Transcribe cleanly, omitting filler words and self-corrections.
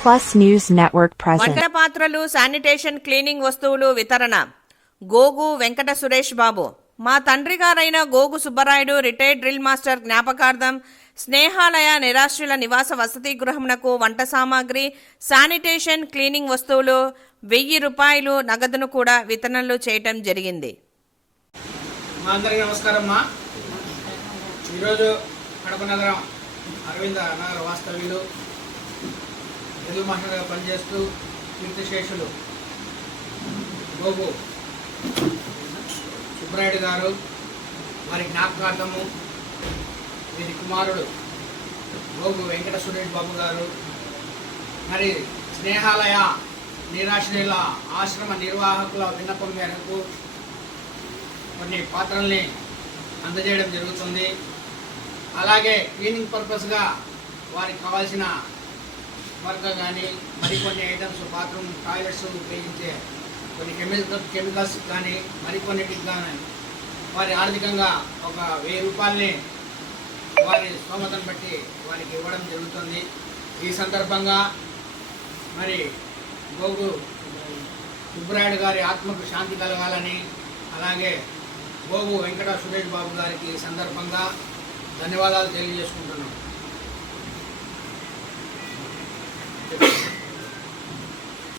Plus News Network present. వంట పాత్రలు, sanitation, cleaning వస్తువులు వితరణ. గోగు వెంకట సురేష్ బాబు. మా తండ్రి గారైన గోగు సుబ్బరాయుడు రిటైర్డ్ డ్రిల్ మాస్టర్ జ్ఞాపకార్థం స్నేహాలయ నిరాశ్రుల నివాస వసతి గృహమునకు వంట సామాగ్రి, శానిటేషన్, క్లీనింగ్ వస్తువులు 1000 రూపాయలు నగదును కూడా వితరణలు చేయటం జరిగింది. మా అందరికీ నమస్కారం. ఈరోజు కడప నగరం అరవింద నగర వాస్తవ్యులు తెలుగు మాస్టర్గా పనిచేస్తూ కీర్తిశేషులు గోగు సుబ్బరాయుడు గారు వారి జ్ఞాపకార్థము వీరి కుమారుడు గోగు వెంకట సురేష్ బాబు గారు మరి స్నేహాలయ నిరాశ్రయుల ఆశ్రమ నిర్వాహకుల విన్నపం మేరకు కొన్ని పాత్రల్ని అందజేయడం జరుగుతుంది. అలాగే క్లీనింగ్ పర్పస్గా వారికి కావాల్సిన వర్క్ కానీ మరికొన్ని ఐటమ్స్, బాత్రూమ్, టాయిలెట్స్ ఉపయోగించే కొన్ని కెమికల్స్ కానీ మరికొన్నిటికి కానీ వారి ఆర్థికంగా ఒక 1000 రూపాయలని వారి స్తోమతను బట్టి వారికి ఇవ్వడం జరుగుతుంది. ఈ సందర్భంగా మరి గోగు సుబ్బరాయుడు గారి ఆత్మకు శాంతి కలగాలని, అలాగే గోగు వెంకట సురేష్ బాబు గారికి ఈ సందర్భంగా ధన్యవాదాలు తెలియజేసుకుంటున్నాం.